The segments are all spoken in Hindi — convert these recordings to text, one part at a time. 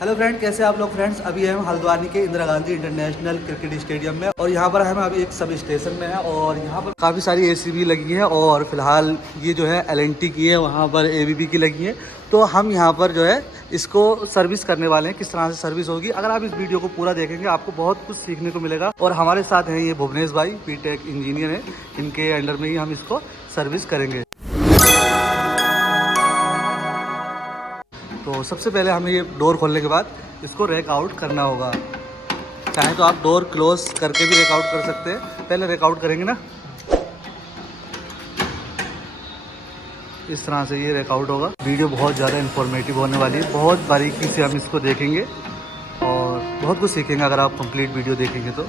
हेलो फ्रेंड, कैसे आप लोग फ्रेंड्स। अभी हम हल्द्वानी के Indira Gandhi international cricket stadium में और यहाँ पर हम अभी एक सब स्टेशन में है और यहाँ पर काफ़ी सारी एसी भी लगी है और फिलहाल ये जो है LNT की है, वहाँ पर ABB की लगी है। तो हम यहाँ पर जो है इसको सर्विस करने वाले हैं, किस तरह से सर्विस होगी। अगर आप इस वीडियो को पूरा देखेंगे आपको बहुत कुछ सीखने को मिलेगा। और हमारे साथ हैं ये भुवनेश भाई, BTech इंजीनियर हैं, इनके अंडर में ही हम इसको सर्विस करेंगे। तो सबसे पहले हमें ये डोर खोलने के बाद इसको रैक आउट करना होगा। चाहे तो आप डोर क्लोज करके भी रैक आउट कर सकते हैं। पहले रैक आउट करेंगे ना, इस तरह से ये रैक आउट होगा। वीडियो बहुत ज़्यादा इन्फॉर्मेटिव होने वाली है, बहुत बारीकी से हम इसको देखेंगे और बहुत कुछ सीखेंगे अगर आप कंप्लीट वीडियो देखेंगे तो।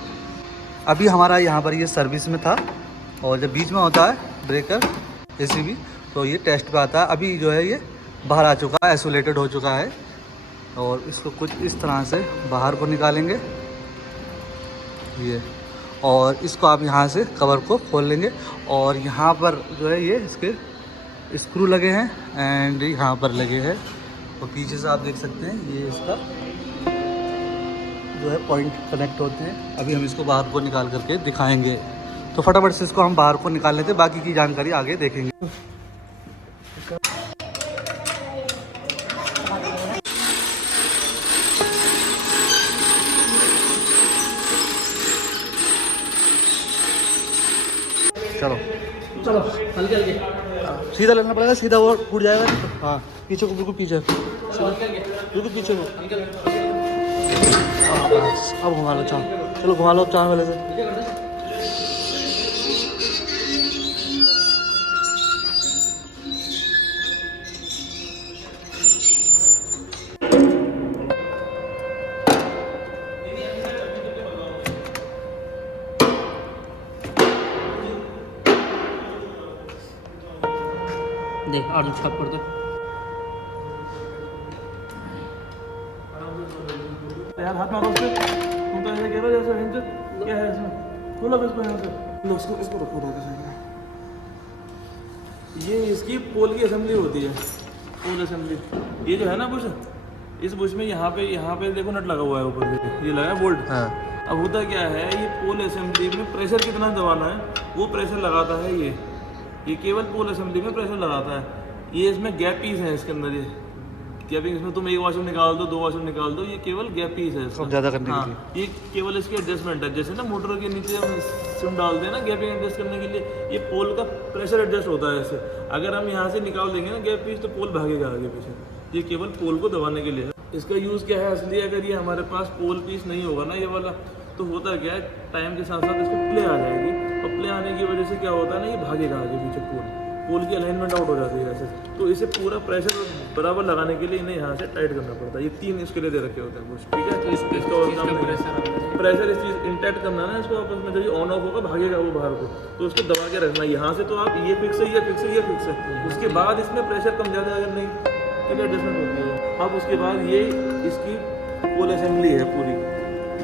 अभी हमारा यहाँ पर ये सर्विस में था और जब बीच में होता है ब्रेकर ACB तो ये टेस्ट पे आता है। अभी जो है ये बाहर आ चुका है, आइसोलेटेड हो चुका है और इसको कुछ इस तरह से बाहर को निकालेंगे ये, और इसको आप यहाँ से कवर को खोल लेंगे और यहाँ पर जो है ये इसके स्क्रू लगे हैं एंड यहाँ पर लगे हैं और पीछे से आप देख सकते हैं ये इसका जो है पॉइंट कनेक्ट होते हैं। अभी हम इसको बाहर को निकाल करके दिखाएंगे, तो फटाफट से इसको हम बाहर को निकाल लेते हैं, बाकी की जानकारी आगे देखेंगे। चलो चलो हल्के हल्के सीधा लेना पड़ेगा, सीधा वो टूट जाएगा नहीं तो। हाँ पीछे को, बिल्कुल पीछे, बिल्कुल पीछे को। बस अब घुमा लो चाँद, चलो घुमा लो चाँद वाले से। देख आर्म छाप कर दो यार। हाथ मारो उससे, तुम तो ऐसे कह रहे हो जैसे हिंद क्या है इसमें। खोलो इसको यहाँ से, लो इसको रखो रोके साइड। ये इसकी पोल की असेंबली होती है, पोल असेंबली। ये जो है ना बुश, इस बुश में यहाँ पे देखो नट लगा हुआ है ऊपर से, ये लगा है बोल्ट। हाँ अब होता क्या है, ये पोल असेंबली में प्रेशर कितना दबाना है वो प्रेशर लगाता है ये केवल पोल असेंबली में प्रेशर लगाता है। ये इसमें गैप पीस है इसके अंदर, ये गैपिंग, इसमें तुम एक वॉशरूम निकाल दो, दो वॉशरूम निकाल दो, ये केवल गैप पीस है इसका। ज़्यादा करने के लिए। हाँ, ये केवल इसकी एडजस्टमेंट है। जैसे ना मोटर के नीचे हम सिम डालते हैं ना गैपिंग एडजस्ट करने के लिए, ये पोल का प्रेशर एडजस्ट होता है इससे। अगर हम यहाँ से निकाल देंगे ना गैप पीस तो पोल भागेगा आगे पीछे। ये केवल पोल को दबाने के लिए है। इसका यूज़ क्या है असली, अगर ये हमारे पास पोल पीस नहीं होगा ना ये वाला, तो होता क्या है टाइम के साथ साथ इसको प्ले आ जाएगी और प्ले आने की वजह से क्या होता है ना, ये भागेगा आगे पीछे, पोल की अलाइनमेंट आउट हो जाती है ऐसे। तो इसे पूरा प्रेशर बराबर लगाने के लिए इन्हें यहाँ से टाइट करना पड़ता है। ये 3 इसके लिए दे रखे होते हैं कुछ, ठीक है। तो इसका प्रेशर इस चीज़ इंटैक्ट करना है ना इसको आपस में। जब ये ऑन ऑफ होगा भागेगा वो बाहर को, तो उसको दबा के रखना यहाँ से। तो आप ये फिक्स है, ये फिक्स है, ये फिक्स है। उसके बाद इसमें प्रेशर कम ज़्यादा अगर नहीं तो एडजस्टमेंट होती है। अब उसके बाद ये इसकी पोल असेंबली है पूरी,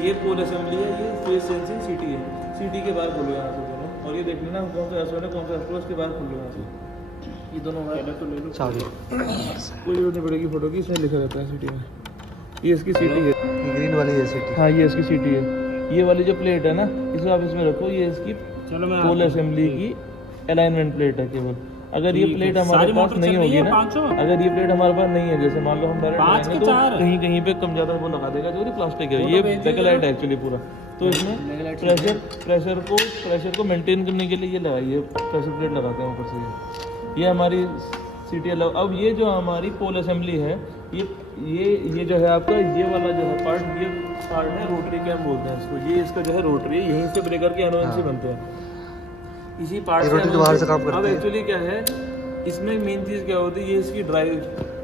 ये पोल असेंबली है, ये फेज सेंसिंग सीटी है। सीटी के बाहर खोलो यहाँ से दोनों, और ये देख लेना कौन सा एसओ है कौन सा एसओ, उसके बाहर खोलो यहाँ से। ये दोनों अलग तो ले लो, कोई जरूरत नहीं पड़ेगी फोटो की, इसमें लिखा रहता है सीटी में। ये इसकी सीटी है, ग्रीन वाली ये सीटी। हाँ ये इसकी सीटी है। ये वाली जो प्लेट है ना इसे आप इसमें रखो, ये इसकी पोल असेंबली की अलाइनमेंट प्लेट है केवल। अगर ये प्लेट हमारे पास नहीं होगी ना, अगर ये प्लेट हमारे पास नहीं है, जैसे मान लो हम डायरेक्ट तो कहीं कहीं पे कम ज़्यादा वो लगा देगा, जो प्लास्टिक है। ये बैकलाइट है एक्चुअली पूरा, तो इसमें प्रेशर को मेंटेन करने के लिए ये लगाइए, प्रेशर प्लेट लगाते हैं ऊपर से। ये हमारी सीटी अलग। अब ये जो हमारी पोल असेंबली है, ये जो है आपका ये वाला जो है पार्ट, ये पार्ट है रोटरी कैम बोलते हैं इसको। ये इसका जो है रोटरी है, यहीं से ब्रेकर के एनोवेंसी बनते हैं, इसी पार्ट से बाहर से काम करते हैं। अब एक्चुअली क्या है इसमें मेन चीज़ क्या होती है, ये इसकी ड्राइव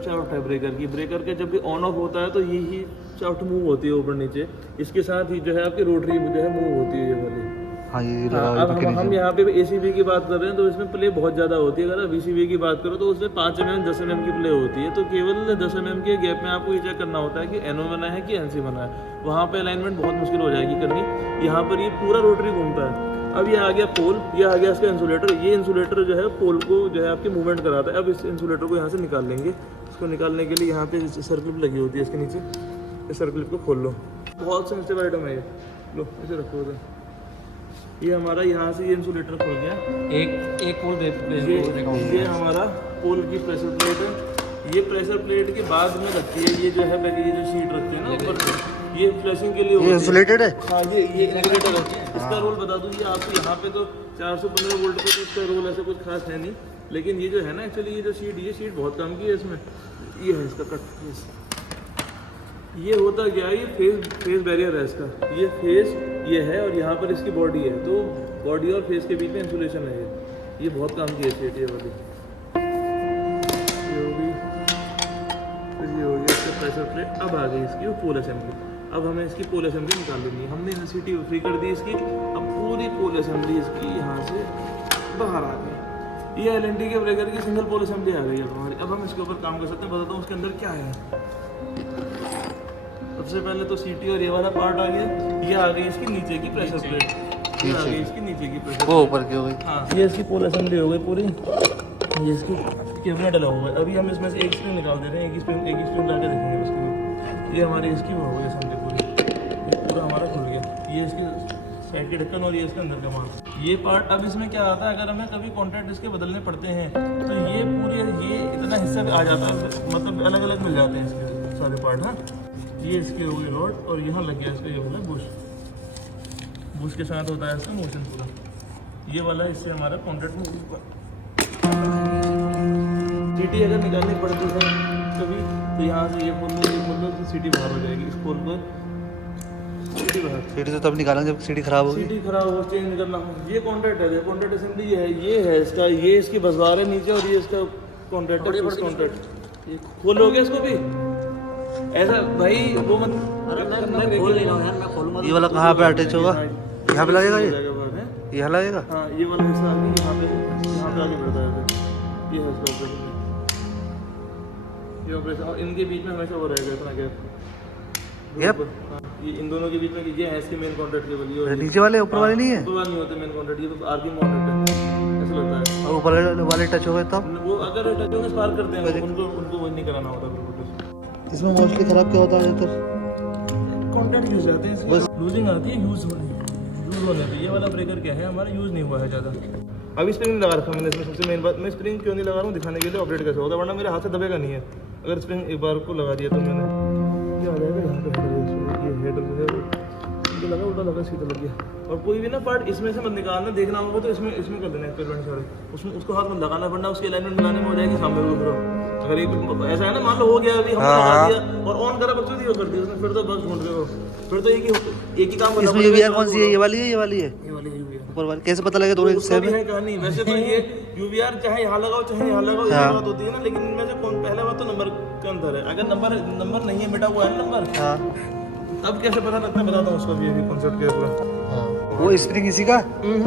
शाफ्ट है ब्रेकर की। ब्रेकर के जब भी ऑन ऑफ होता है तो यही शाफ्ट मूव होती है ऊपर नीचे, इसके साथ ही जो है आपकी रोटरी जो है मूव होती है ये वाली। हाँ ये अब हम यहाँ पे ACB की बात कर रहे हैं तो इसमें प्ले बहुत ज़्यादा होती है। अगर आप VCB की बात करो तो उसमें 5 mm 10 mm की प्ले होती है। तो केवल 10 mm के गैप में आपको ये चेक करना होता है कि NO बना है कि NC बना है। वहाँ पे अलाइनमेंट बहुत मुश्किल हो जाएगी करनी। यहाँ पर ये पूरा रोटरी घूमता है। अब ये आ गया पोल, ये आ गया इसका इंसुलेटर। ये इंसुलेटर जो है पोल को जो है आपकी मूवमेंट कराता है। अब इस इंसुलेटर को यहाँ से निकाल लेंगे। इसको निकालने के लिए यहाँ पे सर्कल लगी होती है इसके नीचे, इस सर्कुलर को खोल लो। बहुत सेंसिटिव आइटम है ये, लो इसे रखो उधर। ये हमारा यहाँ से ये इंसुलेटर खुल गया। एक पोल ये हमारा पोल की प्रेशर प्लेट है। ये प्रेशर प्लेट के बाद में रखी है, ये जो है ये जो शीट रखती है ना ऊपर, ये फ्लैशिंग के लिए ये इंसुलेटेड है। हाँ ये इंसुलेटर है। इसका रोल बता दूँ, ये आपको यहाँ पे तो 415 वोल्ट पे तो इसका रोल ऐसा कुछ खास है नहीं, लेकिन ये जो है ना एक्चुअली ये जो शीट बहुत काम की है इसमें। ये है इसका कट फेस, ये होता क्या है, ये फेस बैरियर है इसका। ये फेस ये है और यहाँ पर इसकी बॉडी है, तो बॉडी और फेस के बीच में इंसुलेशन है ये बहुत काम की है शीट ये वाली। ये होगी, ये हो गया इसका प्रेशर प्लेट। अब आ गई इसकी वो पोल असेंबली। अब हमें इसकी पोल असेंबली निकाल लेनी है। हमने एनसीटी फ्री कर दी इसकी, अब पूरी पोल असेंबली इसकी यहाँ से बाहर आ गई। ये एलएनटी के ब्रेकर की सिंगल पोल असेंबली आ गई है हमारी। अब हम इसके ऊपर काम कर सकते हैं। बताता हूँ उसके अंदर क्या है। सबसे पहले तो सीटी और ये वाला पार्ट आ गया। ये आ गई इसकी नीचे की प्रेशर प्लेट, ये आ गई इसकी नीचे की प्रेशर, वो ऊपर की हो गई। हाँ ये इसकी पोल असेंबली हो गई पूरी। ये इसकी कैबिनेट डला हुआ है। अभी हम इसमें से एक स्प्रिंग निकाल दे रहे हैं, एक स्प्रिंग डाल के देखेंगे उसके। ये हमारी इसकी वो हो गई असेंबली पूरी, ये पूरा हमारा खुल गया। ये इसके साइड के ढक्कन और ये इसके अंदर का माल, ये पार्ट। अब इसमें क्या आता है, अगर हमें कभी कॉन्टैक्ट इसके बदलने पड़ते हैं तो ये पूरे ये इतना हिस्सा आ जाता है, मतलब अलग अलग मिल जाते हैं इसके सारे पार्ट। हाँ ये इसकी हो गई रॉड और यहाँ लग गया इसका ये वाला बुश के साथ होता है इसका मोशन पूरा। ये वाला इससे हमारा कॉन्टैक्ट में सीटी अगर निकालनी पड़ती है कभी तो यहाँ से ये खोल लो तो सीटी बाहर हो जाएगी। इस खोल पर सीटी बाहर, सीटी तो तब निकालेंगे जब सीटी खराब होगी। सीटी खराब हो चेंज करना हो। ये कॉन्टैक्ट है, कॉन्टैक्ट असेंबली ये है इसका, ये इसकी बसवार है नीचे और ये इसका कॉन्टैक्ट है। कॉन्टैक्ट ये खोलोगे इसको भी ऐसा भाई वो मत। मैं खोल ले रहा हूँ यार, मैं खोलूंगा। ये वाला कहाँ पे अटैच होगा? यहाँ पे लगेगा ये? है यहाँ लगेगा? हाँ ये वाला हिस्सा आगे यहाँ पे आगे बढ़ता है। ये है इसका ऑपरेशन, ये ऑपरेशन। और इनके बीच में हमेशा वो रहेगा इतना गैप। ये इन दोनों के बीच में ये है इसके मेन कॉन्टैक्ट केबल। ये नीचे वाले ऊपर वाले नहीं है? ऊपर वाले नहीं होते मेन कॉन्टैक्ट, ये तो आर्किंग कॉन्टैक्ट है ऐसा लगता है। और ऊपर वाले टच हो गए तब वो अगर टच होंगे स्पार्क करते हैं उनको वो नहीं कराना होता बिल्कुल। इसमें मोस्टली खराब क्या होता है? कॉन्टैक्ट यूज जाते हैं इसमें, लूजिंग आती है यूज होने पे। ये वाला ब्रेकर क्या है हमारा यूज नहीं हुआ है ज़्यादा। अभी स्प्रिंग नहीं लगा रखा मैंने इसमें। सबसे मेन बात, मैं स्प्रिंग क्यों नहीं लगा रहा हूँ दिखाने के लिए ऑपरेट कैसे होता है, वरना मेरे हाथ से दबेगा नहीं है। अगर स्प्रिंग एक बार को लगा दिया तो मैंने क्या आ जाएगा यहाँ पे ये हेड जो है उनको लगा उल्टा लगा सीधा लग गया। और कोई भी ना पार्ट इसमें से मत निकालना, देखना होगा तो इसमें कर देना एक्सपेरिमेंट सारे। उसमें उसको हाथ में लगाना पड़ना, उसकी अलाइनमेंट बनाने में हो जाएगी सामने को। फिर अगर एक ऐसा है ना, मान लो हो गया अभी हमने लगा दिया और ऑन करा बच्चों दिया कर दिया उसने, फिर तो बस ढूंढ रहे हो, फिर तो एक ही काम करना। इसमें यूवीआर कौन सी है? ये वाली है? ये वाली है? ये वाली यूवीआर ऊपर वाली कैसे पता लगे दोनों एक सेम है? कहानी वैसे तो ये यूवीआर चाहे यहाँ लगाओ चाहे यहाँ लगाओ ये बात होती है ना, लेकिन इनमें से कौन पहला बात तो नंबर का अंतर है। अगर नंबर नहीं है मिटा हुआ है नंबर, हाँ तब कैसे पता लगता है बताता हूँ उसका भी कॉन्सेप्ट क्या पूरा। वो स्प्रिंग इसी का?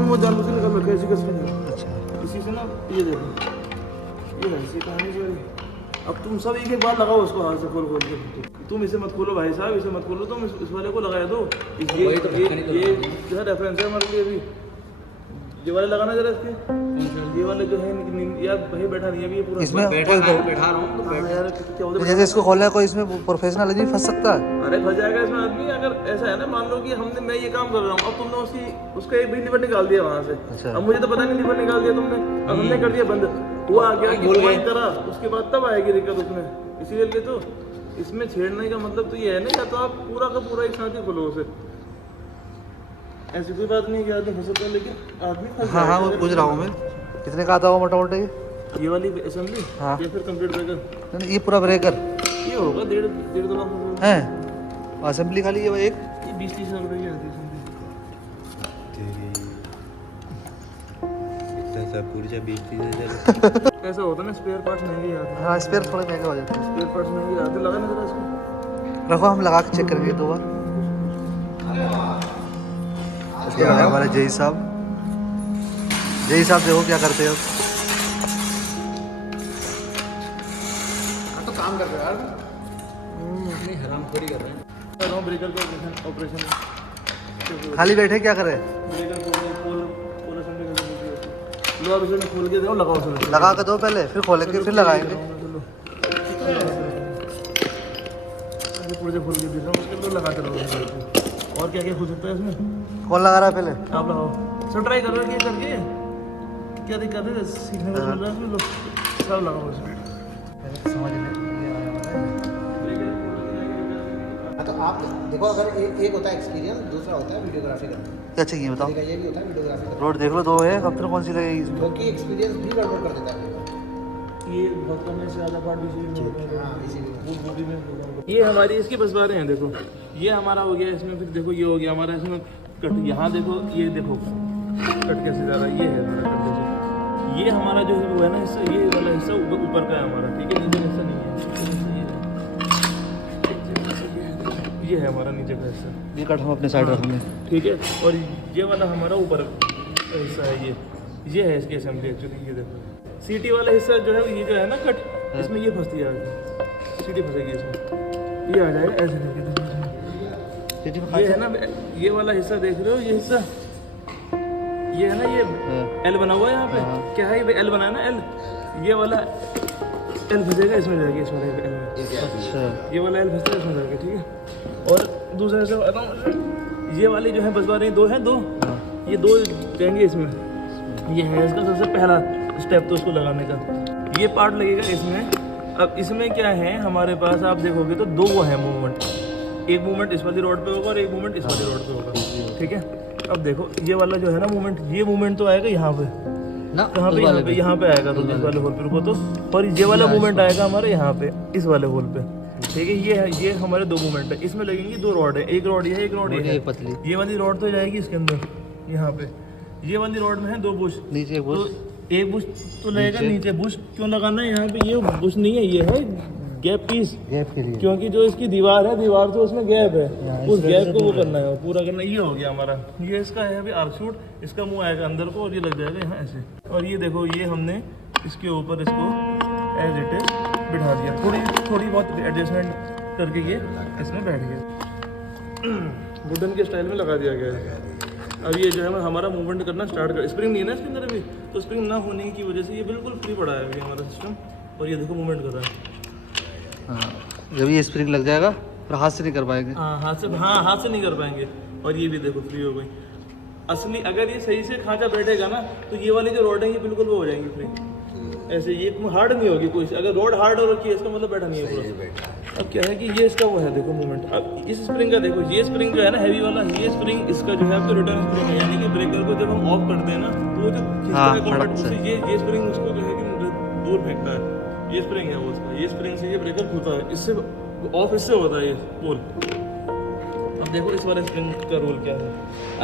वो जानबूझ के निकल रखा है इसी का स्प्रिंग। अच्छा इसी से ना ये देखो ये है इसी कहानी सारी। अब तुम सब एक बार लगाओ उसको हाथ से खोल के। तुम इसे मत खोलो भाई साहब, इसे मत खोलो, तुम इस वाले को लगाया दो। ये जो है रेफरेंस है हमारे लिए। अभी ये वाले लगाना जरा इसके, ये वाले जो है यार भाई बैठा नहीं है अभी ये पूरा इसमें बैठा रहा हूँ तो हाँ यार क्या होता है जैसे इसको खोलना है कोई, इसमें प्रोफेशनल नहीं फंस सकता है? अरे फंस जाएगा इसमें आदमी। अगर ऐसा है ना, मान लो कि मैं ये काम कर रहा हूँ, अब तुमने उसका एक भी लिवर निकाल दिया वहाँ से। अच्छा। अब मुझे तो पता नहीं लिवर निकाल दिया तुमने, अब हमने कर दिया बंद, वो आ गया कि बंद करा, उसके बाद तब आएगी दिक्कत उसमें। इसीलिए तो इसमें छेड़ने का मतलब तो ये है ना, या तो आप पूरा का पूरा एक साथ ही खोलो उसे। ऐसी कोई बात नहीं कि आदमी फंस सकता है, लेकिन आदमी फंस हाँ हाँ वो पूछ रहा हूँ मैं, कितने का आता होगा मोटा मोटा ये वाली असेंबली हाँ। या फिर कंप्लीट ब्रेकर? ये पूरा ब्रेकर ये होगा 1.5 लाख रुपये है असेंबली खाली? ये एक ये 20-30 हज़ार रुपये की आती है ऐसा होता है ना, स्पेयर पार्ट्स महंगे आते हैं। हाँ स्पेयर थोड़े महंगे हो जाते हैं। स्पेयर पार्ट्स महंगे आते हैं। लगाना जरा इसको, रखो हम लगा के चेक करेंगे 2 बार। ये है हमारे जय साहब देखो क्या करते हो। तो काम कर रहे हो यार, नहीं हराम खोरी कर रहे हैं। कर रहा हूँ ब्रेकर का ऑपरेशन। खाली बैठे क्या करें? ब्रेकर को पोल असेंबली कर दीजिए। लो अब इसे मैं खोल के दो, लगाओ उसे। लगा के दो पहले, फिर खोलेंगे फिर लगाएंगे। पुर्जे खोल के दिख रहा हूँ, उसके अंदर लगाते रहो। और क्या क्या खुल सकता है इसमें? कौन लगा रहा है पहले? आप लगाओ, सब ट्राई कर रहे हैं करके, क्या दिक्कत है? सीखने को मिल रहा है इसमें, लोग सब लगाओ इसमें। समझ में तो आप देखो, अगर एक होता है एक्सपीरियंस, दूसरा होता है वीडियोग्राफी करना। क्या चाहिए बताओ? तरीका ये भी होता है वीडियोग्राफी करना, रोड देख लो, दो है, अब फिर कौन सी लगेगी इसमें? क्योंकि एक्सपीरियंस भी गड़बड़ कर देता है। ये बहुत कम है, से ज़्यादा पार्ट हाँ, इसीलिए ये हमारी इसकी बस बारें हैं। देखो ये हमारा हो गया इसमें, फिर देखो ये हो गया हमारा इसमें कट। यहाँ देखो, ये देखो कट कैसे जा रहा है, ये है हमारा कट जैसे। ये हमारा जो है वो है ना हिस्सा, ये वाला हिस्सा ऊपर का है हमारा, ठीक है, नीचे का हिस्सा नहीं है। ये है हमारा नीचे का हिस्सा, ये कट हम अपने साइड रखेंगे। ठीक है। और ये वाला हमारा ऊपर का हिस्सा है, ये है इसकी असेंबली एक्चुअली। ये देखो सीटी वाला हिस्सा जो है, ये जो है ना कट, इसमें ये फंसती है आगे, सीटी फंसेगी इसमें, ये आ जाएगा ऐसे करके। ये है ना, ये वाला हिस्सा देख रहे हो, ये हिस्सा, ये है ना, ये एल बना हुआ है यहाँ पे, क्या है ये एल बना है ना, एल, ये वाला एल फंसेगा इसमें जाएगी, इस वाले एल में। अच्छा, ये वाला एल फंसता है इसमें जाएगा, ठीक है। और दूसरा हिस्सा बताऊँ, ये वाली जो है बस बार दो है, दो ये दो जाएंगे इसमें। ये है इसका सबसे पहला स्टेप तो उसको लगाने का, ये पार्ट लगेगा इसमें। अब इसमें क्या है हमारे पास, आप देखोगे तो दो वो है मूवमेंट, एक मूवमेंट इस वाली रोड पे होगा और एक मूवमेंट इस वाली रोड पे होगा, ठीक है। अब देखो ये वाला जो है ना मूवमेंट, ये मूवमेंट तो आएगा यहाँ पे ना, कहाँ पे, यहाँ पे आएगा, तो इस वाले होल पे रुको तो, और ये वाला मूवमेंट आएगा हमारे यहाँ पे इस वाले होल पे, ठीक है। ये है, ये हमारे दो मूवमेंट है, इसमें लगेंगी दो रॉड है, एक रॉड ये है, एक रॉड ये है, पतली। ये वाली रॉड तो जाएगी इसके अंदर यहाँ पे, ये वाली रॉड में है दो बुश, नीचे बुश, तो एक बुश तो लगेगा नीचे। बुश क्यों लगाना है यहाँ पे? ये बुश नहीं है, ये है गैप पीस, गैप के लिए। क्योंकि जो इसकी दीवार है, दीवार तो उसमें गैप है, उस गैप को वो करना है, पूरा करना। ये हो गया हमारा, ये इसका है अभी आर्क शूट, इसका मुंह आएगा अंदर को और ये लग जाएगा यहाँ ऐसे। और ये देखो, ये हमने इसके ऊपर इसको एज इट इज बिठा दिया, थोड़ी बहुत एडजस्टमेंट करके ये इसमें बैठ गया, वुडन के स्टाइल में लगा दिया गया है। अब ये जो है हमारा मूवमेंट करना स्टार्ट कर, स्प्रिंग नहीं है ना इसके अंदर अभी, तो स्प्रिंग ना होने की वजह से ये बिल्कुल फ्री पड़ा है अभी हमारा सिस्टम। और ये देखो मूवमेंट कर रहा है। हाँ, जब ये स्प्रिंग लग जाएगा फिर हाथ से नहीं कर पाएंगे। हाँ हाथ से नहीं कर पाएंगे। और ये भी देखो फ्री हो गई असली। अगर ये सही से खांचा बैठेगा ना, तो ये वाली जो रोड है ये बिल्कुल वो हो जाएंगी फ्री ऐसे, ये हार्ड नहीं होगी कोई। अगर रोड हार्ड हो रखी है, इसका मतलब बैठा नहीं है पूरा। अब क्या है कि ये इसका वो है, देखो मूवमेंट। अब इस स्प्रिंग का देखो, ये स्प्रिंग जो है ना हैवी वाला, ये स्प्रिंग इसका जो है आपका रिटर्न स्प्रिंग है, यानी कि ब्रेकर को जब हम ऑफ करते हैं ना, तो वो जो खींचता है कॉन्टैक्ट से, ये स्प्रिंग उसको जो है कि दूर फेंकता है। ये स्प्रिंग है वो उसका, ये स्प्रिंग से ये ब्रेकर खुलता है, इससे ऑफ इससे होता है ये पोल। अब देखो इस वाले स्प्रिंग का रोल क्या है।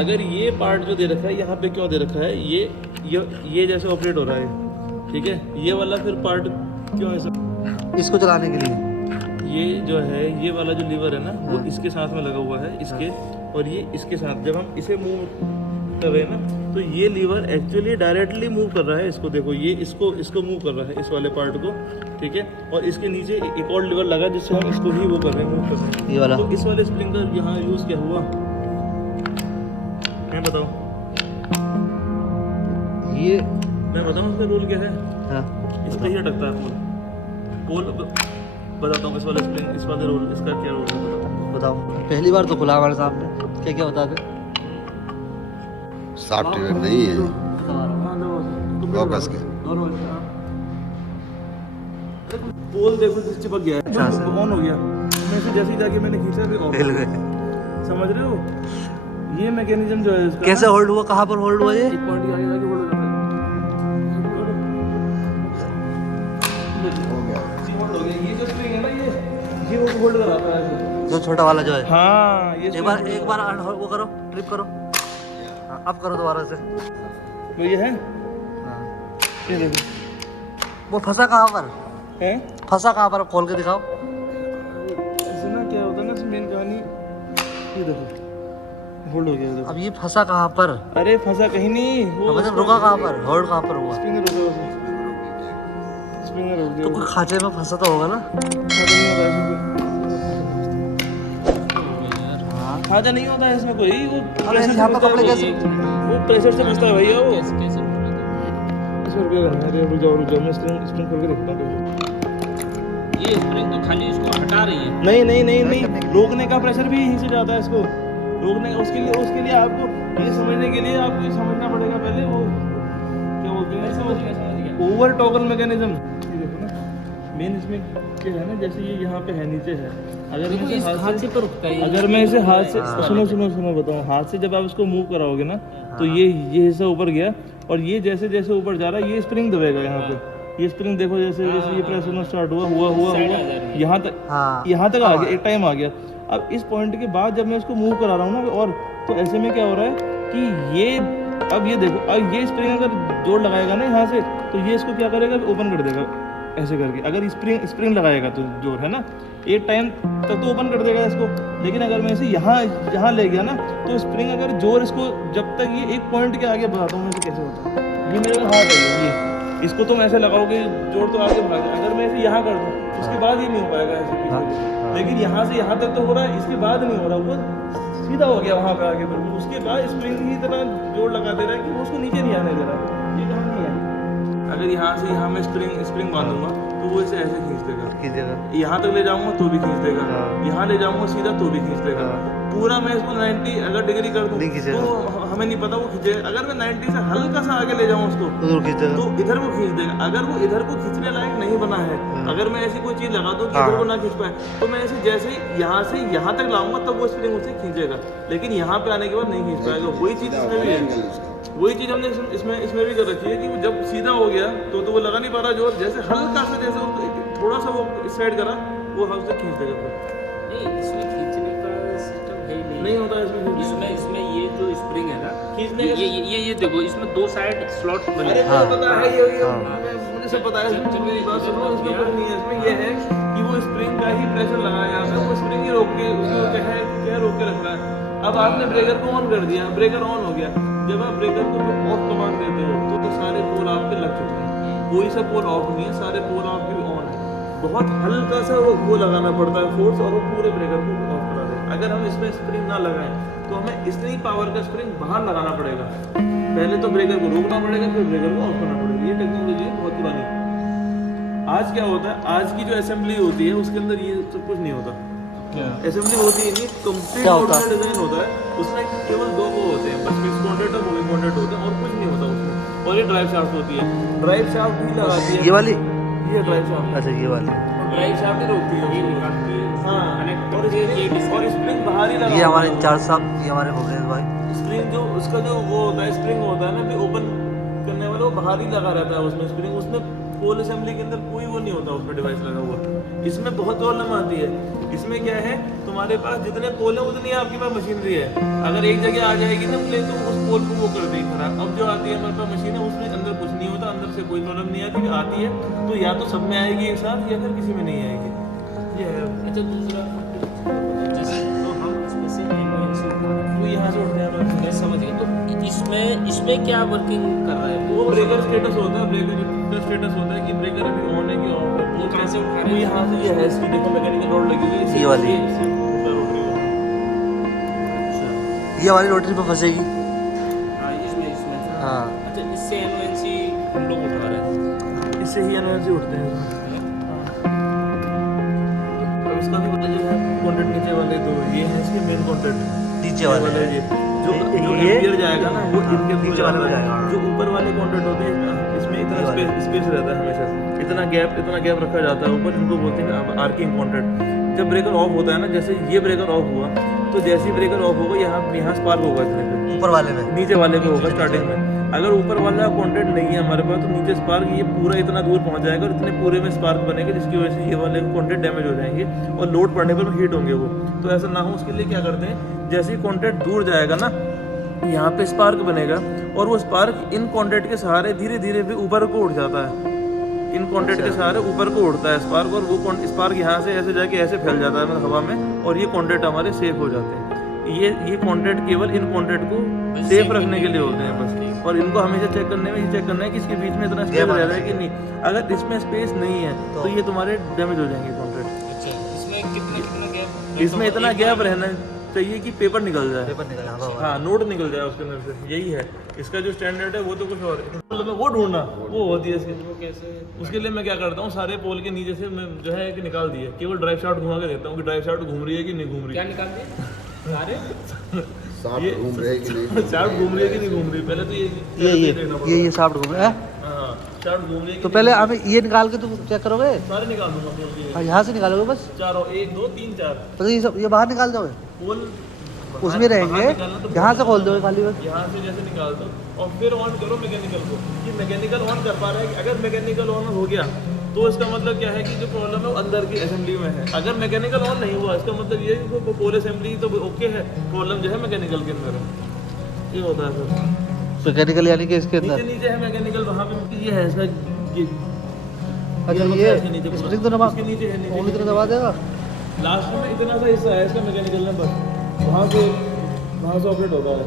अगर ये पार्ट जो दे रखा है यहाँ पे, क्यों दे रखा है, ये जैसे ऑपरेट हो रहा है, ठीक है। ये वाला फिर पार्ट क्यों है सब, इसको चलाने के लिए ये जो है, ये वाला जो लीवर है ना, वो इसके साथ में लगा हुआ है, इसके और ये इसके साथ। जब हम इसे मूव कर रहे हैं ना, तो ये लीवर एक्चुअली डायरेक्टली मूव कर रहा है इसको। देखो ये इसको मूव कर रहा है, इस वाले पार्ट को, ठीक है। और इसके नीचे एक और लीवर लगा जिससे हम इसको ही वो कर रहे हैं, मूव कर रहे हैं, ये वाला। तो इस वाले स्प्रिंग का यहाँ यूज़ क्या हुआ, मैं बताऊँ? ये मैं बताऊँ उसका रोल क्या है? हाँ, इस पर ही अटकता है पोल बताता हूँ। इस वाले स्प्रिंग, इस वाले रोल, इसका क्या रोल है बताओ। पहली बार तो खुला हमारे सामने, क्या क्या बता दे। सॉफ्टवेयर नहीं है, फोकस के पोल देखो चिपक गया है, अच्छा से। ऑन हो गया। मैं से जैसे ही जाके मैंने खींचा भी ऑफ, हिल गए। समझ रहे हो? ये मैकेनिज्म जो है इसका, कैसे होल्ड हुआ, कहाँ पर होल्ड हुआ ये? एक पॉइंट आगे जाके होल्ड करता है, हो गया। होल्ड हो गया। ये जो स्प्रिंग है ना, ये वो होल्ड कराता है ऐसे। जो छोटा वाला जो है। हाँ, ये एक बार वो करो, ट्रिप करो। हाँ, अब करो दोबारा से। तो ये है, हाँ। ये देखो वो फंसा कहाँ पर है। फंसा कहाँ पर, खोल के दिखाओ। ऐसे ना क्या होता है ना, मेन कहानी ये देखो होल्ड हो गया देखो। अब ये फंसा कहाँ पर? अरे फंसा कहीं नहीं, वो मतलब रुका कहाँ पर, होल्ड कहाँ पर हुआ? स्प्रिंग रुका, स्प्रिंग रुक तो गया। कोई खांचे में फंसा तो होगा ना? खाजा नहीं होता है इसमें कोई, वो ऐसे यहाँ पे कपड़े कैसे? वो प्रेशर से बचता है भैया वो। इसमें रुक जाओ, मैं स्प्रिंग खोल के देखता हूँ। ये स्प्रिंग तो खाली इसको हटा रही है। नहीं नहीं नहीं नहीं, रोकने का प्रेशर भी यहीं से जाता है इसको रोकने का। उसके लिए आपको ये समझने के लिए आपको ये समझना पड़ेगा पहले वो क्या बोलते हैं, समझ गया। Over toggle mechanism. ये देखो ना मेन इसमें क्या है ना, जैसे ये यहाँ पे है नीचे है, अगर देखो मैं इस इसे हाथ से तो रुकता है। अगर मैं इसे हाथ से सुनो बताऊँ, हाथ से जब आप इसको मूव कराओगे ना तो ये हिस्सा ऊपर गया और ये जैसे जैसे ऊपर जा रहा है ये स्प्रिंग दबेगा यहाँ पे। ये स्प्रिंग देखो जैसे जैसे ये प्रेस होना स्टार्ट हुआ यहाँ तक आ गया, एक टाइम आ गया। अब इस पॉइंट के बाद जब मैं इसको मूव करा रहा हूँ ना, और तो ऐसे में क्या हो रहा है कि ये अब ये देखो, अब ये स्प्रिंग अगर जोर लगाएगा ना यहाँ से तो ये इसको क्या करेगा, ओपन कर देगा ऐसे करके। अगर स्प्रिंग लगाएगा तो जोर है ना, एक टाइम तक तो ओपन कर देगा इसको। लेकिन अगर मैं इसे यहाँ ले गया ना तो स्प्रिंग अगर जोर इसको जब तक ये एक पॉइंट के आगे बताता हूँ मैं कैसे होता है। ये मेरे हाथ है, ये इसको तुम ऐसे लगाओगे जोर तो आगे भाग। अगर मैं इसे यहाँ कर दूँ उसके बाद ये नहीं हो पाएगा ऐसे पीछे। लेकिन यहाँ से यहाँ तक तो हो रहा है, इसके बाद नहीं हो रहा, वो सीधा हो गया वहाँ पे आगे बिल्कुल। उसके बाद स्प्रिंग ही इतना जोर लगा दे रहा है कि वो उसको नीचे नहीं आने दे रहा। ये कहानी है। अगर यहाँ से यहाँ मैं स्प्रिंग बांधूंगा तो वो इसे ऐसे खींच देगा, यहाँ तक ले जाऊंगा तो भी खींच देगा, यहाँ ले जाऊंगा सीधा तो भी खींच देगा। पूरा मैं इसको 90 अगर डिग्री कर दूँ तो हमें नहीं पता वो खींचेगा। अगर मैं 90 से हल्का सा आगे ले जाऊँ उसको तो इधर वो खींच देगा। अगर वो इधर को खींचने लायक नहीं बना है, अगर मैं ऐसी कोई चीज़ लगा दूँ कि इधर को ना खींच पाए, तो मैं ऐसे जैसे यहाँ से यहाँ तक लाऊंगा तब वो स्प्रिंग उसे खींचेगा। लेकिन यहाँ पे आने के बाद नहीं खींच पाएगा। वही चीज़ इसमें भी है, वही चीज़ हमने इसमें भी कर रखी है कि वो जब सीधा हो गया तो वो लगा नहीं पा रहा जोर। जैसे हल्का सा जैसे थोड़ा सा वो इस साइड करा वो हमसे खींच देगा। नहीं, इसमें खींचने का सिस्टम है नहीं होता इसमें ये जो स्प्रिंग है ना, खींचने ये देखो इसमें 2 साइड स्लॉट बने हैं। अरे पता है ये मुझे सब पता है। मेरी बात सुनो, इसमें कुछ नहीं है। इसमें ये है कि वो स्प्रिंग का ही प्रेशर लगाया है, वो स्प्रिंग ही रोक के उसको क्या रोक के रख रहा है। अब आपने ब्रेकर को ऑन कर दिया, ब्रेकर ऑन हो गया। जब आप ब्रेकर को ऑफ कमांड देते हो तो सारे पोल आपके लग चुके हैं। कोई सा पोल ऑफ नहीं है, सारे पोल आपके ऑन है। बहुत हल्का सा वो लगाना पड़ता है फोर्स और वो पूरे ब्रेकर को ऑफ करा देगा। अगर हम इसमें स्प्रिंग ना लगाएं तो हमें इतनी पावर का स्प्रिंग बाहर लगाना पड़ेगा। पहले तो ब्रेकर को रोकना पड़ेगा, फिर ब्रेकर को ऑफ करना पड़ेगा। ये टेक्नोलॉजी बहुत पुरानी है। आज क्या होता है, आज की जो असेंबली होती है उसके अंदर ये सब कुछ नहीं होता। असेंबली होती ही नहीं, कंप्लीट मॉड्यूलर डिजाइन होता है। उसमें केवल 2 वो होते हैं बस, फिक्स कॉन्ट्रैक्ट और मूविंग कॉन्ट्रैक्ट होते हैं और कुछ नहीं होता उसमें। और ये ड्राइव शाफ्ट होती है, ड्राइव शाफ्ट भी लगाती है ये वाली, ये ड्राइव शाफ्ट। अच्छा ये वाली ड्राइव शाफ्ट ही रोकती है। हाँ, और स्प्रिंग बाहर ही लगा। ये हमारे इंचार्ज साहब, ये हमारे भुवनेश भाई। स्प्रिंग जो उसका जो वो होता है स्प्रिंग होता है ना ओपन करने वाला, वो बाहर ही लगा रहता है उसमें स्प्रिंग। उसमें पोल असेंबली के अंदर कोई वो नहीं होता उसमें डिवाइस लगा हुआ। इसमें बहुत प्रॉब्लम आती है। इसमें क्या है, तुम्हारे पास जितने पोल है उतनी आपके पास मशीनरी है। अगर एक जगह आ जाएगी ना प्लेन तो उस पोल को वो कर देगी खराब। अब जो आती है हमारे पास मशीन है उसमें अंदर कुछ नहीं होता, अंदर से कोई प्रॉब्लम नहीं आती। आती है तो या तो सब में आएगी एक साथ या फिर किसी में नहीं आएगी। ये है। अच्छा, दूसरा जैसे तो हम इसमें से एमओएनसी उठा रहे हैं, वो यहाँ से उठते हैं, मैं समझ गया। तो इसमें क्या वर्किंग कर रहा है वो ब्रेकर स्टेटस होता है। ब्रेकर का स्टेटस होता है कि ब्रेकर अभी ऑन है कि ऑफ है। वो कहाँ से उठा रहे वो हैं? यहाँ से ये है, इसकी देखो मैकेनिकल रोड लगी हुई है, ये वाली। ये हमारी रोटरी पे फंसेगी। हाँ, इसमें हाँ अच्छा, इससे एमओएनसी हम लोग उठा रहे हैं। इससे ही एनर्जी उठते हैं। और उसका भी पता जो है कॉन्ट्रैक्ट नीचे वाले दो ये हैं इसके मेन कॉन्ट्रैक्ट नीचे वाले ये जो ये एम्पियर जाएगा ना वो इनके थ्रू नीचे वाले में जाता है। जाएगा। जो ऊपर वाले कॉन्ट्रैक्ट होते हैं इसमें इतना स्पेस रहता है हमेशा, इतना गैप रखा जाता है ऊपर। इनको बोलते हैं आर्किंग कॉन्ट्रैक्ट। जब ब्रेकर ऑफ होता है ना, जैसे ये ब्रेकर ऑफ हुआ तो जैसे ही ब्रेकर ऑफ होगा यहाँ स्पार्क होगा इतने पे, ऊपर वाले में, नीचे वाले पे होगा स्टार्टिंग में। अगर ऊपर वाला कॉन्टैक्ट नहीं है हमारे पास तो नीचे स्पार्क ये पूरा इतना दूर पहुंच जाएगा और इतने पूरे में स्पार्क बनेंगे जिसकी वजह से ये वाले कॉन्टैक्ट डैमेज हो जाएंगे और लोड पड़ने पर हीट होंगे वो। तो ऐसा ना हो उसके लिए क्या करते हैं, जैसे ही कॉन्टैक्ट दूर जाएगा ना यहाँ पे स्पार्क बनेगा और वो स्पार्क इन कॉन्टैक्ट के सहारे धीरे धीरे भी ऊपर को उठ जाता है। इन कॉन्टैक्ट के सहारे ऊपर को उड़ता है स्पार्क और वो स्पार्क यहाँ से ऐसे जाके ऐसे फैल जाता है मतलब हवा में और ये कॉन्टैक्ट हमारे सेफ हो जाते हैं। ये कॉन्टैक्ट केवल इन कॉन्टैक्ट को सेफ रखने के लिए होते हैं बस। और इनको हमेशा चेक करने में ये चेक करना है कि इसके बीच में इतना स्पेस रह रहा है कि नहीं। अगर इसमें स्पेस नहीं है तो ये तुम्हारे डैमेज हो जाएंगे कॉन्टैक्ट। अच्छा, इसमें कितना गैप? इसमें इतना गैप रहना चाहिए कि पेपर निकल जाए, पेपर निकल जाए, हाँ नोट निकल जाए उसके अंदर से, यही है इसका जो स्टैंडर्ड है। वो तो कुछ और है, मतलब वो ढूंढना वो होती है इसकी। वो कैसे? उसके लिए मैं क्या करता हूँ, सारे पोल के नीचे से मैं जो है कि निकाल दिए, केवल ड्राइव शाफ्ट घुमा के देखता हूँ कि ड्राइव शाफ्ट घूम रही है कि नहीं घूम रही क्या है। निकाल दिए सारे? ये घूम रहे कि नहीं शाफ्ट घूम रही है कि नहीं घूम रही, पहले तो ये देखना पड़ेगा। ये शाफ्ट घूम रहा है। हाँ शाफ्ट घूम रही है तो कि पहले आप ये निकाल के तुम चेक करोगे? नहीं। सारे निकाल दूंगा पोल के, हाँ, यहाँ से निकालोगे बस? चारों, 1 2 3 4 तो ये सब ये बाहर निकाल दोगे? पोल उसमें रहेंगे, यहाँ से खोल दोगे खाली बस? यहाँ से जैसे निकाल दो और फिर ऑन करो मैकेनिकल को, कि मैकेनिकल ऑन कर पा रहा है। अगर मैकेनिकल ऑन हो गया तो इसका मतलब क्या है कि जो प्रॉब्लम है वो अंदर की असेंबली में है। अगर मैकेनिकल ऑन नहीं हुआ इसका मतलब ये है कि पोल असेंबली तो ओके है, प्रॉब्लम जो है मैकेनिकल के अंदर है। ये होता है सर। मैकेनिकल यानी कि इसके अंदर? नीचे नीचे है मैकेनिकल, वहाँ पे ये है इसका ये अच्छा, मतलब ये इसके नीचे पूरा। स्प्रिंग तो दबा, इसके नीचे है, नीचे उंगली तो दबा देगा? लास्ट में इतना सा हिस्सा है इसका मैकेनिकल में, बस वहाँ से ऑपरेट होता है।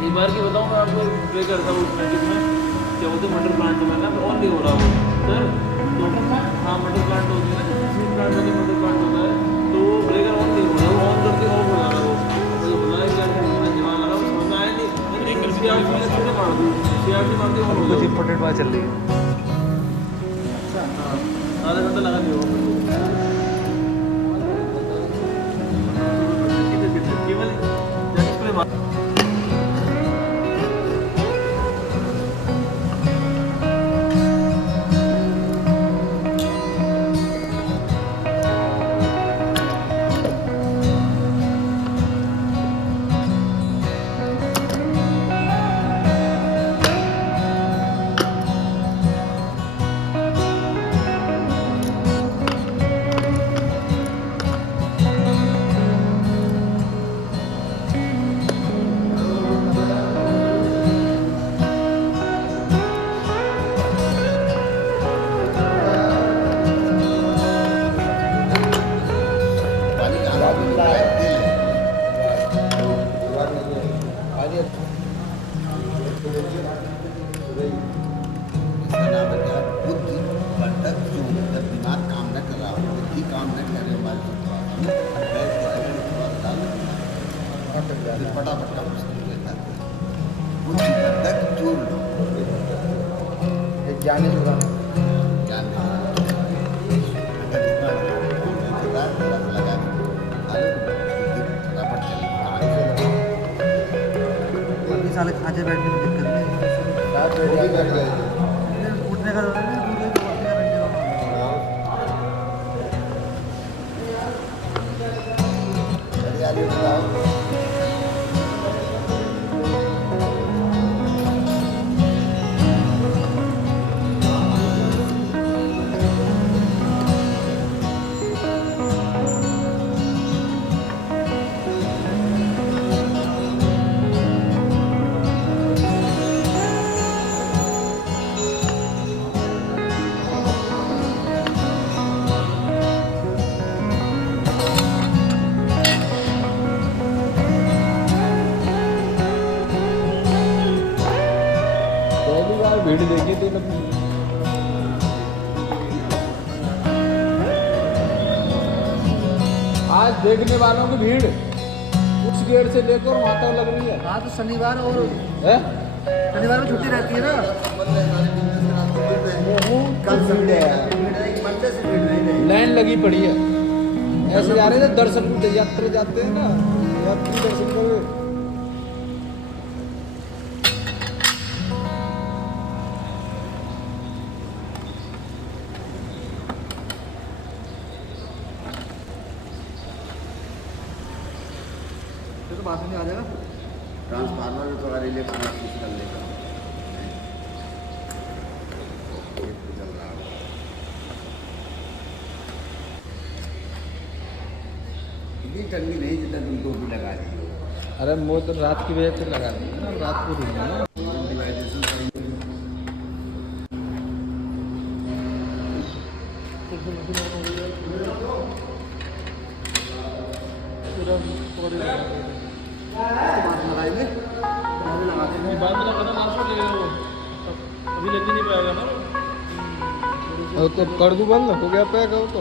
एक बार की बताऊँ मैं आपको, प्ले करता हूँ उसमें क्या बोलते हैं मटर प्लांट में ना ऑन नहीं हो रहा वो सर, मटर प्लांट, हाँ मटर प्लांट होती है ना, सीड प्लांट में मटर प्लांट होता है, तो ब्रेकर ऑन नहीं हो रहा, वो ऑन करके ऑफ हो जा रहा है। वो बोला है क्या दिमाग लगा, समझ आया नहीं, सीआरसी मैंने सीधे मार दी, सीआरसी मार दी ऑन हो कुछ गया। इंपॉर्टेंट बात चल रही है। हाँ आधा घंटा लगा दिया केवल डिस्प्ले मार। फटाफट काम शुरू करता है बुद्धि तक चूर्ण ज्ञानी जुड़ाना ज्ञान अगर लगा फटाफट अभी साले खांचे बैठने में दिक्कत नहीं उठने का भीड़ देखी तो आज देखने वालों की भीड़ उस गेट से लेकर वहाँ तक लग रही है। हाँ तो शनिवार और है? शनिवार में छुट्टी रहती है ना। कल संडे है, मंडे से भीड़ नहीं रहेगी। लाइन लगी पड़ी है, ऐसे जा रहे थे दर्शन यात्री जाते हैं ना, यात्री दर्शन कर तो बाद में आ जाएगा। ट्रांसफार्मर में थोड़ा रिले करना कर लेगा चल रहा है। इतनी ठंडी नहीं जितना तुम टोपी लगा दी हो। अरे वो तो रात की वजह से लगा दी ना, रात को दूंगा ना। लगाएंगे बाद में लगा मार्शल ले लो, अभी लग ही नहीं पाएगा ना। और तो कर दूं बंद हो गया पैक हो तो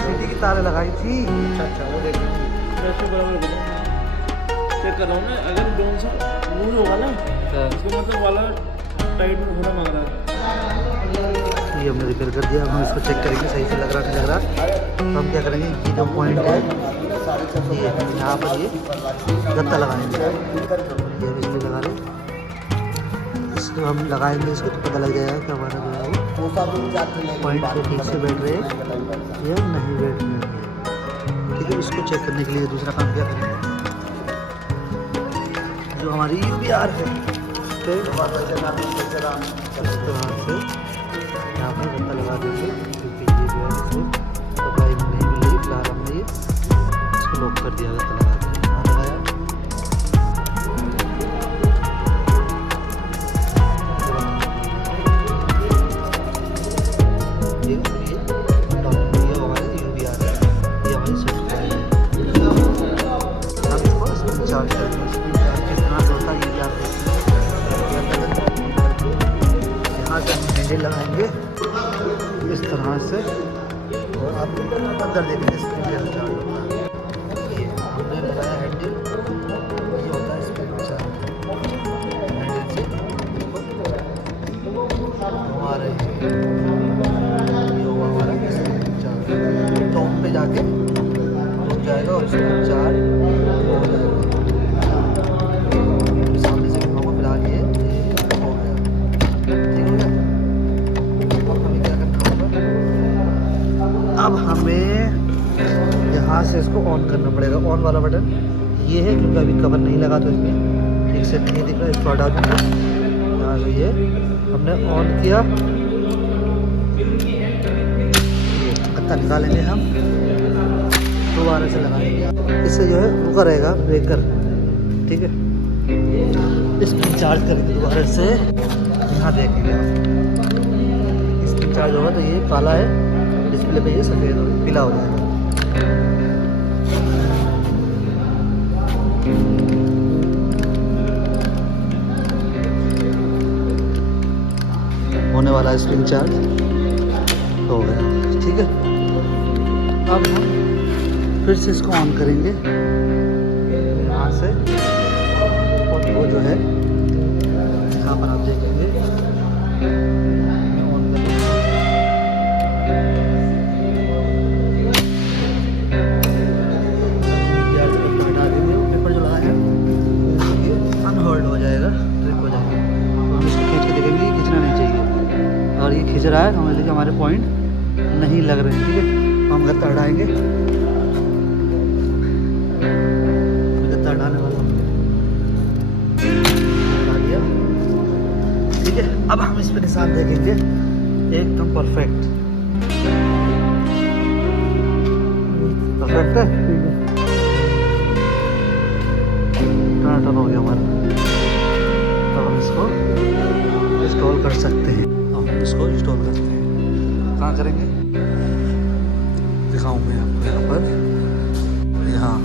सीटी की तारें लगाई थी। अच्छा वो देखिए प्रेशर बराबर चेक कर रहा हूँ ना, अगर डोन सा लूज होगा ना इसको मतलब वाला टाइट में होना मांग रहा है। ये हमने रिपेयर कर दिया। हम इसको चेक करेंगे सही से लग रहा नहीं लग रहा। तो हम क्या करेंगे, ये जो पॉइंट है ये यहाँ पर ये गत्ता लगाएंगे। ये बिजली लगा रहे, इसको हम लगाएंगे इसको तो पता लग जाएगा कि हमारा जो है वो पॉइंट पे ठीक से बैठ रहे हैं या नहीं बैठ रहे हैं। ठीक है, इसको चेक करने के लिए दूसरा काम क्या करेंगे, जो हमारी UVR है तो इस तरह से यहाँ पर गत्ता लगा देंगे, क्योंकि ये जो है इससे सप्लाई नहीं मिल रही। फिलहाल हमने ये इसको लॉक कर दिया, गत्ता लगा दिया, यहाँ लगाया। ये हमारे UVR है, ये हमारी सप्लाई है। हम इसको स्पिन चार्ज करेंगे। स्पिन चार्ज किस तरह से होता है ये भी आप देखेंगे। यहाँ से हम हैंडल लगाएंगे इस तरह से, और आप अंदर देखेंगे स्पिन कैसे चार्ज होता है। ये हमने लगाया हैंडल, ये होता है स्पिन चार्ज। हैंडल से घुमा रहे हैं, ये हुआ हमारा स्पिन चार्ज। टॉप पे जाके रुक जाएगा और स्पिन चार्ज हो जाएगा। सामने से घुमाऊंगा, फिलहाल ये हो गया। ठीक है, अब हमें क्या करना होगा, अब हमें यहाँ से इसको ऑन करना पड़ेगा। ऑन वाला बटन ये है, क्योंकि अभी कवर नहीं लगा तो इसमें ठीक से नहीं दिख रहा। इसको हटा दूँगा, यहाँ से ये हमने ऑन किया। ये गत्ता निकालेंगे हम, दोबारा से लगाएंगे। इससे जो है रुका रहेगा ब्रेकर। ठीक है, इसको चार्ज करेंगे दोबारा से। यहाँ देखेंगे आप, इसको चार्ज होगा तो ये काला है डिस्प्ले पे, ये सफ़ेद हो पीला हो जाएगा। होने वाला स्क्रीन चार्ज हो गया। ठीक है, अब हम फिर से इसको ऑन करेंगे यहाँ से, और वो जो है यहाँ पर आप देखेंगे ऑन करेंगे। हटा देंगे, पेपर जो लगा है ये अनहोल्ड हो जाएगा, ट्रिप हो जाएगा। तो हम इसको खींच के देखेंगे, ये खींचना नहीं चाहिए। और ये खींच रहा है तो हमें देखिए हमारे पॉइंट नहीं लग रहे हैं। ठीक है, तो हम गत्ता हटाएंगे, गत्ता हटाने वाला हटा दिया। ठीक है, अब हम इस पे निशान देखेंगे, एकदम परफेक्ट परफेक्ट है। टर्न हो गया हमारा। तो हम इसको इंस्टॉल कर सकते हैं। हम इसको इंस्टॉल करते हैं, कहाँ करेंगे दिखाऊंगा आपको। यहाँ पर, यहाँ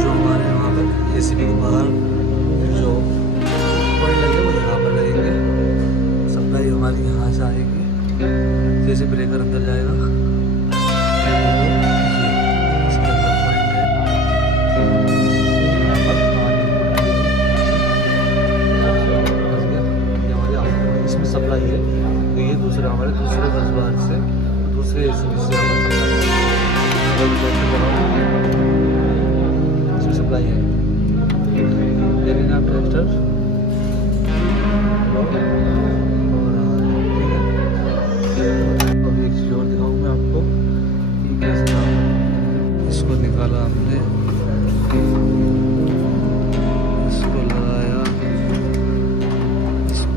जो हमारे यहाँ पर ACB के बाहर जो पॉइंट लगे वो यहाँ पर लगेंगे। सप्लाई हमारी यहाँ से आएगी, जैसे ब्रेकर अंदर जाएगा इसके अंदर पॉइंट है। यहाँ पर हमारी भाई है, देखेंगे आप टेस्टर। अभी एक चीज़ और दिखाऊँ मैं आपको कि कैसे इसको निकाला हमने, इसको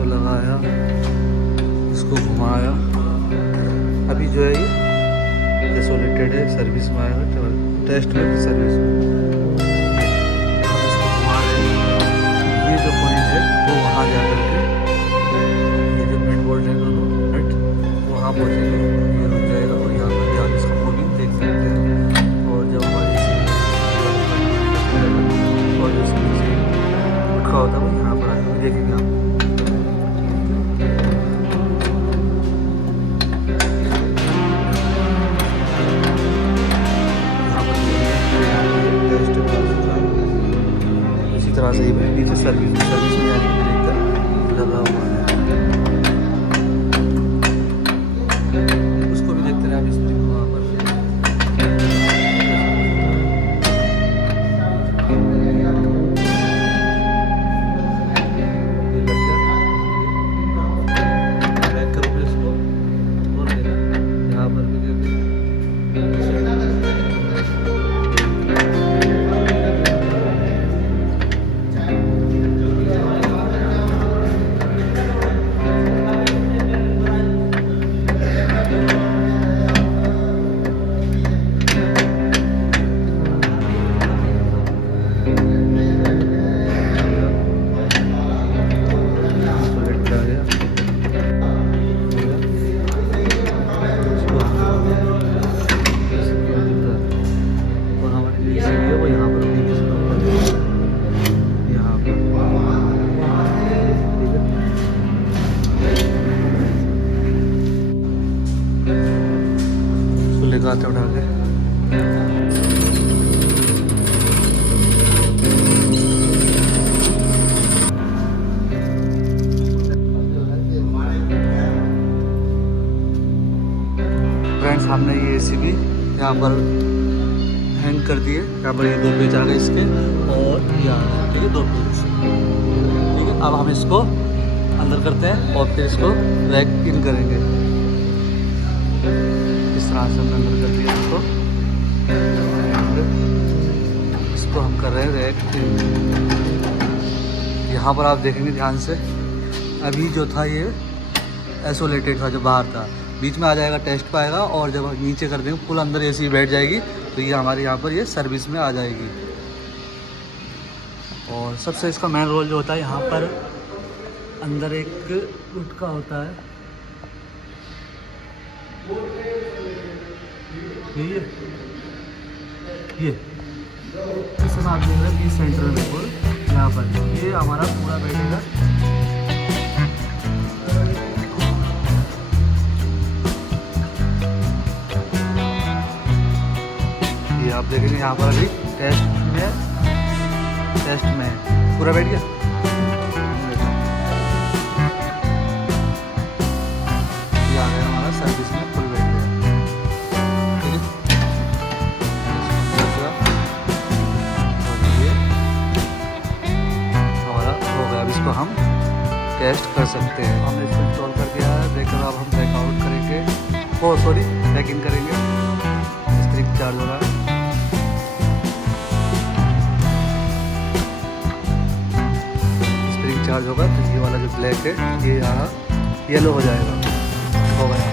लगाया, इसको घुमाया। अभी जो है ये आइसोलेटेड है, सर्विस में आएगा, टेस्ट में सर्विस में हम इसको घुमा रहे हैं। ये जो पॉइंट है वो वहाँ जा करके, ये जो मेन बोल्ट है दोनों नट वहाँ पहुँचेंगे, ये रुक जाएगा और यहाँ पर आप इसका मूविंग देख सकते हैं। और जब हमारी और जो से उठा होता है वो यहाँ पर आएगा, देखेंगे आप। इसी तरह से ही नीचे सर्विस में यानी ब्रेकर लगा हुआ है, उसको भी देखते रहे आप इस तरीके वहाँ पर। ये लग गया, बैक करूँगा इसको और देखा यहाँ पर भी देखिए। लगाते उठा के फ्रेंड्स, हमने ये एसी भी यहाँ पर हैंग कर दिए। यहाँ पर ये 2 पेज आ गए इसके और ये आ गए, ठीक है, 2 पेज, ठीक है। अब हम इसको अंदर करते हैं और फिर इसको रैक इन करेंगे। इस तरह से हमने अंदर कर दिया इसको हम कर रहे हैं रैक इन। यहाँ पर आप देखेंगे ध्यान से, अभी जो था ये आइसोलेटेड था, जो बाहर था, बीच में आ जाएगा, टेस्ट पे आएगा, और जब नीचे कर देंगे फुल अंदर एसी बैठ जाएगी तो ये हमारे यहाँ पर ये सर्विस में आ जाएगी। और सबसे इसका मेन रोल जो होता है, यहाँ पर अंदर एक गुटका होता है, ये इसमें आप देख रहे हैं 20 सेंटर में बिल्कुल यहाँ पर ये हमारा पूरा बैठेगा। ये आप देखेंगे यहाँ पर अभी टेस्ट में पूरा बैठ गया। ये आ गया हमारा सर्विस में फुल बैठ गया, ठीक है। और ये हमारा हो गया। अब इसको हम टेस्ट कर सकते हैं। हमने इसको इंस्टॉल कर दिया है, देखकर अब हम बैकआउट करेंगे, बैक इन करेंगे। स्प्रिंग चार्ज हो रहा है, चार्ज होगा तो ये वाला जो ब्लैक है ये यहाँ येलो हो जाएगा, हो गया।